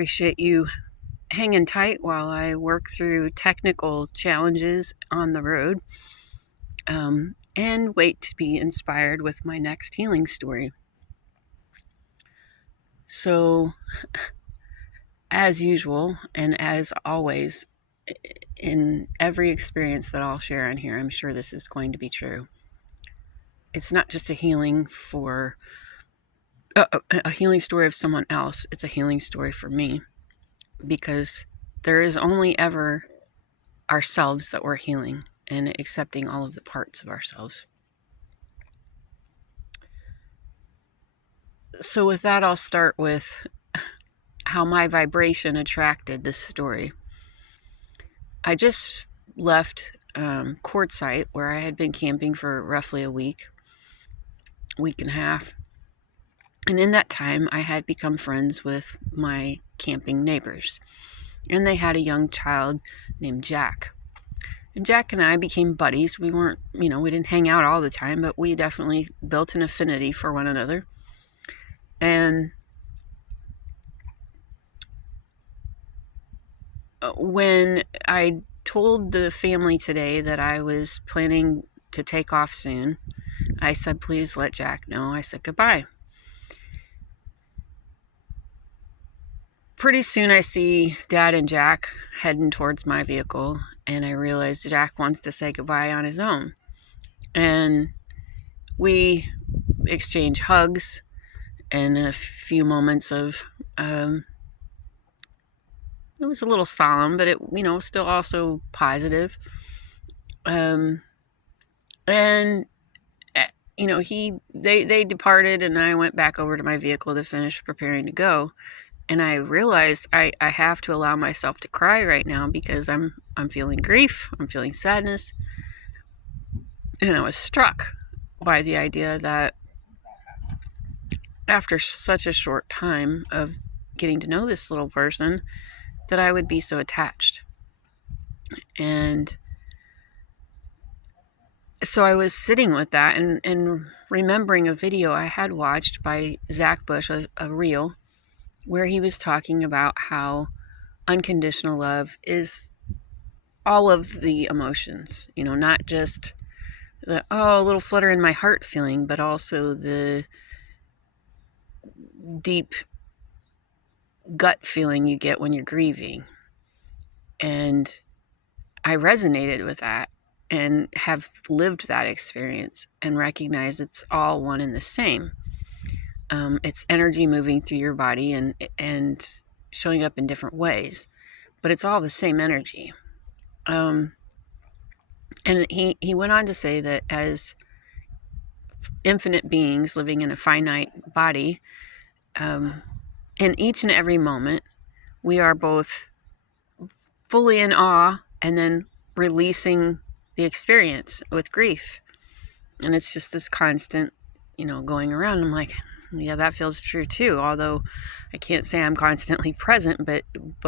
Appreciate you hanging tight while I work through technical challenges on the road, and wait to be inspired with my next healing story. So, as usual, and as always, in every experience that I'll share on here, I'm sure this is going to be true. It's not just a healing for a healing story of someone else. It's a healing story for me, because there is only ever ourselves that we're healing, and accepting all of the parts of ourselves. So with that, I'll start with how my vibration attracted this story. I just left Quartzsite, where I had been camping for roughly a week and a half. And in that time, I had become friends with my camping neighbors. And they had a young child named Jack. And Jack and I became buddies. We weren't, we didn't hang out all the time, but we definitely built an affinity for one another. And when I told the family today that I was planning to take off soon, I said, please let Jack know I said goodbye. Pretty soon I see Dad and Jack heading towards my vehicle, and I realize Jack wants to say goodbye on his own. And we exchange hugs and a few moments of, it was a little solemn, but it, still also positive. And, they departed, and I went back over to my vehicle to finish preparing to go. And I realized I have to allow myself to cry right now, because I'm feeling grief, I'm feeling sadness. And I was struck by the idea that after such a short time of getting to know this little person, that I would be so attached. And so I was sitting with that and remembering a video I had watched by Zach Bush, a reel, where he was talking about how unconditional love is all of the emotions, not just the, a little flutter in my heart feeling, but also the deep gut feeling you get when you're grieving. And I resonated with that and have lived that experience and recognize it's all one and the same. It's energy moving through your body and showing up in different ways, but it's all the same energy. And he went on to say that as infinite beings living in a finite body, in each and every moment, we are both fully in awe and then releasing the experience with grief. And it's just this constant, going around. I'm like, yeah, that feels true too. Although I can't say I'm constantly present, but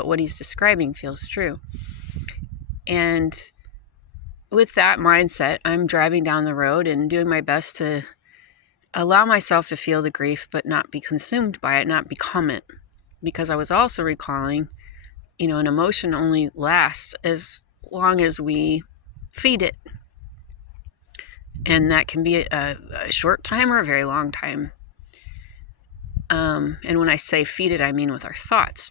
what he's describing feels true. And with that mindset, I'm driving down the road and doing my best to allow myself to feel the grief, but not be consumed by it, not become it. Because I was also recalling, an emotion only lasts as long as we feed it. And that can be a short time or a very long time. And when I say feed it, I mean with our thoughts.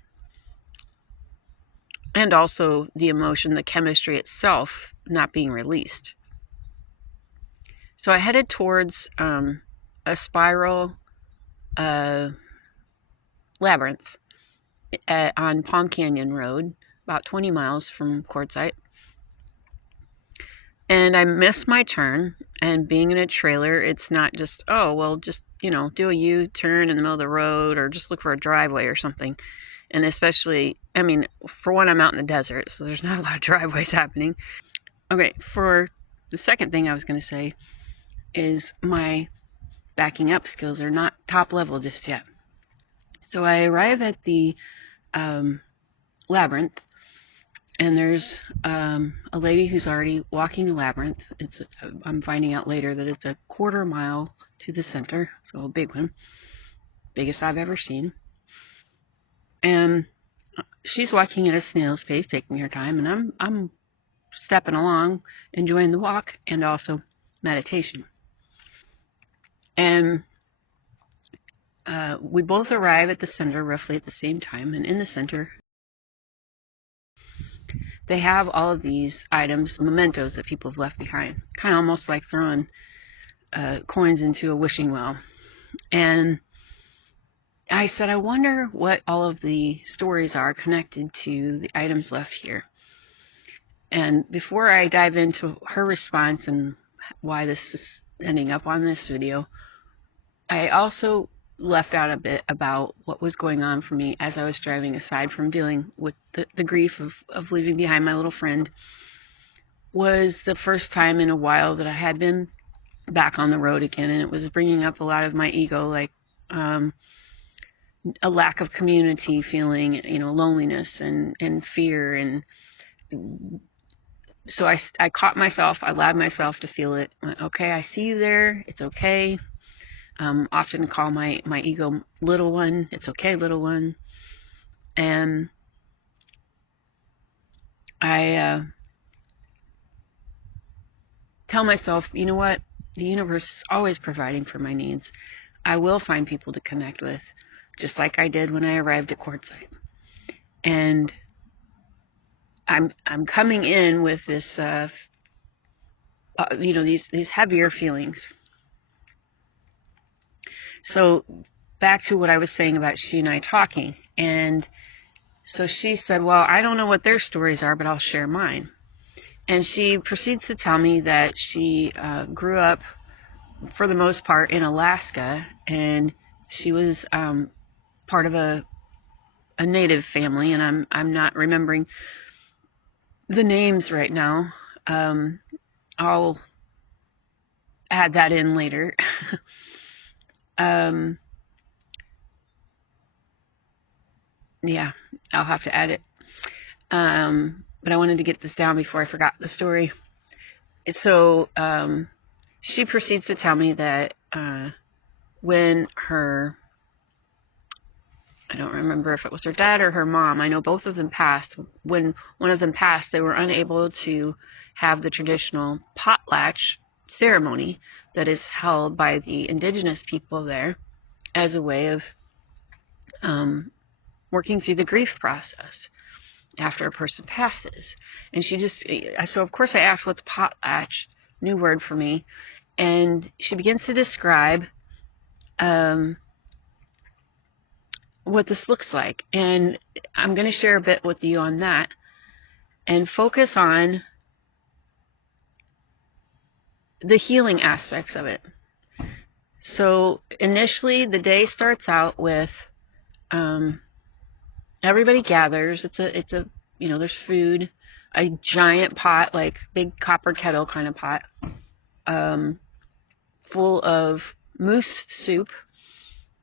And also the emotion, the chemistry itself not being released. So I headed towards a spiral labyrinth on Palm Canyon Road, about 20 miles from Quartzsite. And I missed my turn, and being in a trailer, it's not just, just, do a U-turn in the middle of the road or just look for a driveway or something. And especially, for one, I'm out in the desert, so there's not a lot of driveways happening. Okay, for the second thing I was going to say is my backing up skills are not top level just yet. So I arrive at the labyrinth, and there's a lady who's already walking the labyrinth. I'm finding out later that it's a 1/4 mile to the center, so a big one, biggest I've ever seen. And she's walking at a snail's pace, taking her time, and I'm stepping along, enjoying the walk and also meditation. And we both arrive at the center roughly at the same time, and in the center they have all of these items, mementos that people have left behind, kind of almost like throwing coins into a wishing well. And I said, I wonder what all of the stories are connected to the items left here. And before I dive into her response and why this is ending up on this video, I also left out a bit about what was going on for me as I was driving, aside from dealing with the grief of leaving behind my little friend. Was the first time in a while that I had been back on the road again, and it was bringing up a lot of my ego, like a lack of community feeling, loneliness and fear. And so I caught myself, I allowed myself to feel it. Okay, I see you there, it's okay. Often call my ego little one. It's okay, little one. And I tell myself, you know what? The universe is always providing for my needs. I will find people to connect with, just like I did when I arrived at Quartzsite. And I'm coming in with this, these heavier feelings. So back to what I was saying about she and I talking. And so she said, well, I don't know what their stories are, but I'll share mine. And she proceeds to tell me that she grew up, for the most part, in Alaska, and she was part of a native family, and I'm not remembering the names right now. I'll add that in later. Yeah, I'll have to add it. But I wanted to get this down before I forgot the story. So she proceeds to tell me that when her, I don't remember if it was her dad or her mom, I know both of them passed. When one of them passed, they were unable to have the traditional potlatch ceremony that is held by the Indigenous people there as a way of working through the grief process after a person passes. And so of course I asked, what's potlatch? New word for me. And she begins to describe what this looks like. And I'm going to share a bit with you on that and focus on the healing aspects of it. So initially the day starts out with everybody gathers. It's a there's food, a giant pot, like big copper kettle kind of pot, full of moose soup,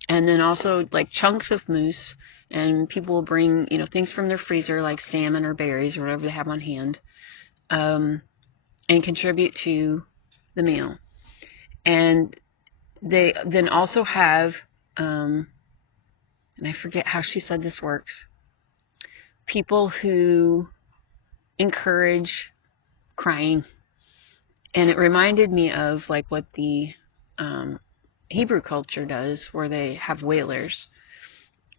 and then also like chunks of moose. And people will bring things from their freezer, like salmon or berries or whatever they have on hand, and contribute to the meal. And they then also have, and I forget how she said this works, people who encourage crying. And it reminded me of like what the Hebrew culture does, where they have wailers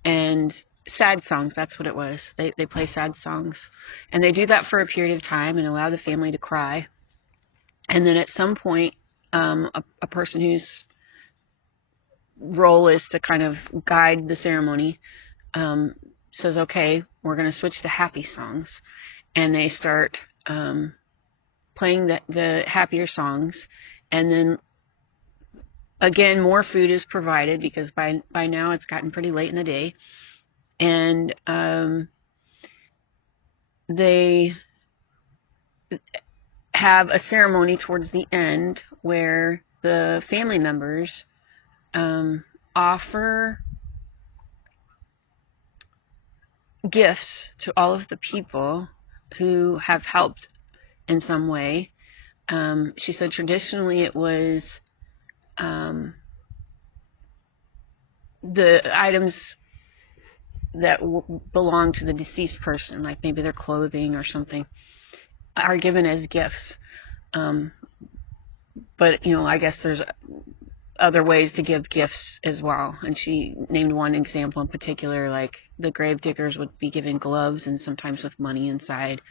and sad songs. That's what it was. They play sad songs, and they do that for a period of time and allow the family to cry. And then at some point, a person whose role is to kind of guide the ceremony says, okay, we're going to switch to happy songs. And they start playing the happier songs. And then again, more food is provided, because by now it's gotten pretty late in the day. And they have a ceremony towards the end where the family members offer gifts to all of the people who have helped in some way. She said traditionally it was the items that belong to the deceased person, like maybe their clothing or something, are given as gifts. But I guess there's other ways to give gifts as well. And she named one example in particular, like the grave diggers would be given gloves and sometimes with money inside.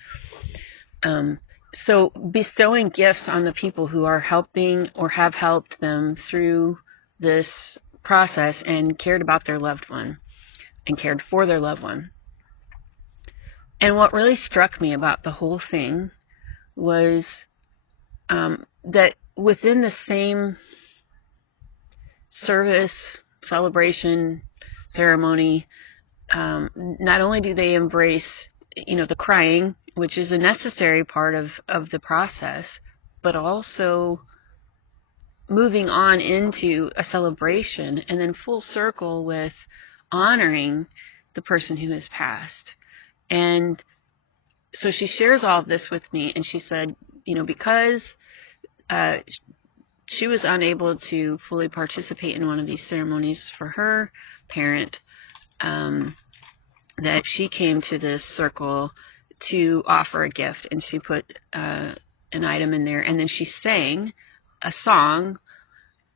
So bestowing gifts on the people who are helping or have helped them through this process and cared about their loved one and cared for their loved one. And what really struck me about the whole thing was that within the same service, celebration, ceremony, not only do they embrace, the crying, which is a necessary part of the process, but also moving on into a celebration and then full circle with honoring the person who has passed. And so she shares all of this with me, and she said, because she was unable to fully participate in one of these ceremonies for her parent, that she came to this circle to offer a gift, and she put an item in there, and then she sang a song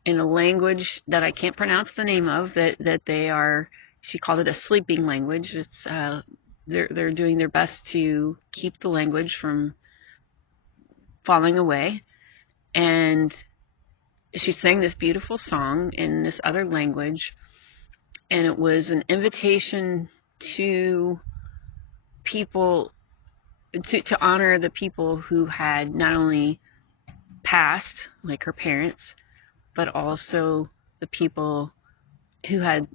in a language that I can't pronounce the name of, that they are, she called it a sleeping language. It's they're doing their best to keep the language from falling away. And she sang this beautiful song in this other language, and it was an invitation to people to honor the people who had not only passed, like her parents, but also the people who had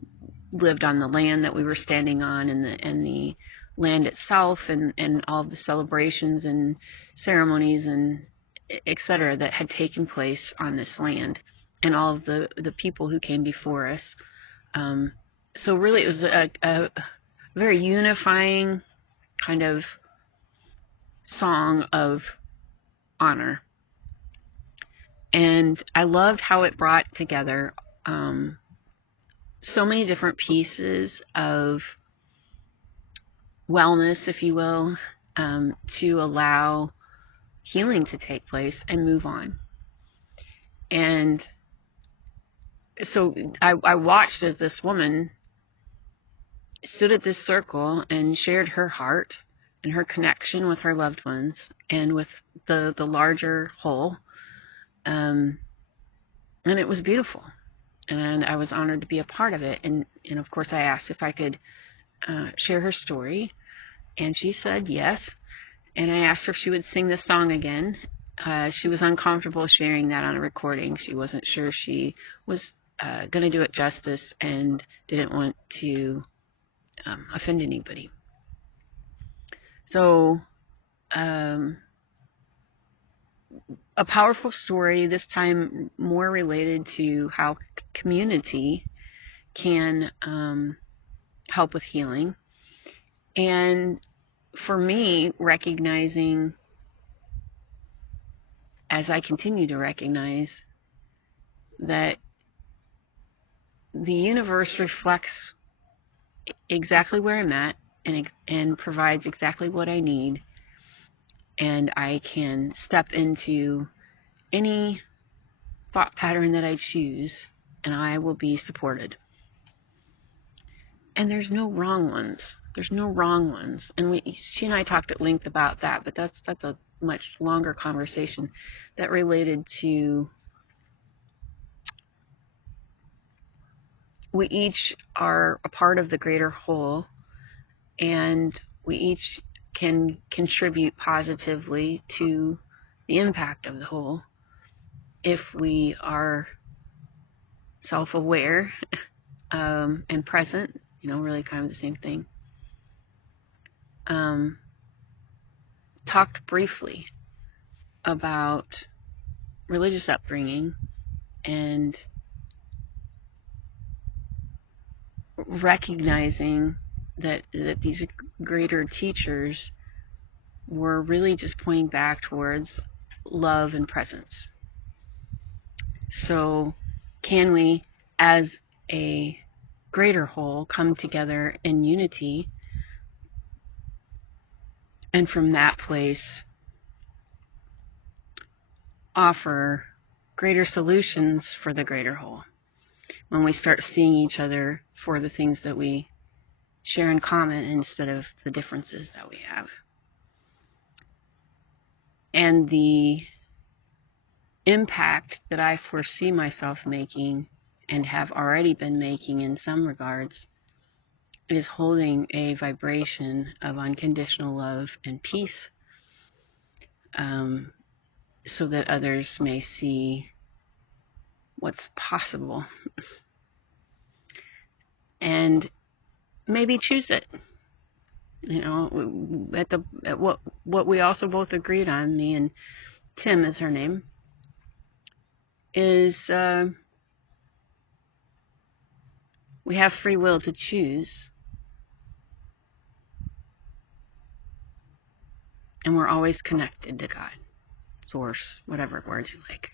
lived on the land that we were standing on, and the land itself, and all of the celebrations and ceremonies and etc. that had taken place on this land, and all of the people who came before us. So really it was a very unifying kind of song of honor. And I loved how it brought together so many different pieces of wellness, if you will, to allow healing to take place and move on. And so I watched as this woman stood at this circle and shared her heart and her connection with her loved ones and with the larger whole. And it was beautiful. And I was honored to be a part of it. And of course, I asked if I could share her story. And she said yes. And I asked her if she would sing this song again. She was uncomfortable sharing that on a recording. She wasn't sure she was going to do it justice and didn't want to offend anybody. So a powerful story, this time more related to how community can help with healing. And for me, recognizing, as I continue to recognize, that the universe reflects exactly where I'm at and provides exactly what I need, and I can step into any thought pattern that I choose, and I will be supported. And there's no wrong ones. There's no wrong ones. And she and I talked at length about that, but that's a much longer conversation that related to we each are a part of the greater whole, and we each can contribute positively to the impact of the whole if we are self-aware and present, really kind of the same thing. Talked briefly about religious upbringing and recognizing that these greater teachers were really just pointing back towards love and presence. So can we, as a greater whole come together in unity, and from that place offer greater solutions for the greater whole. When we start seeing each other for the things that we share in common instead of the differences that we have. And the impact that I foresee myself making and have already been making in some regards is holding a vibration of unconditional love and peace, so that others may see what's possible and maybe choose it. You know, at what we also both agreed on, me and Tim is her name, is we have free will to choose, and we're always connected to God, source, whatever words you like.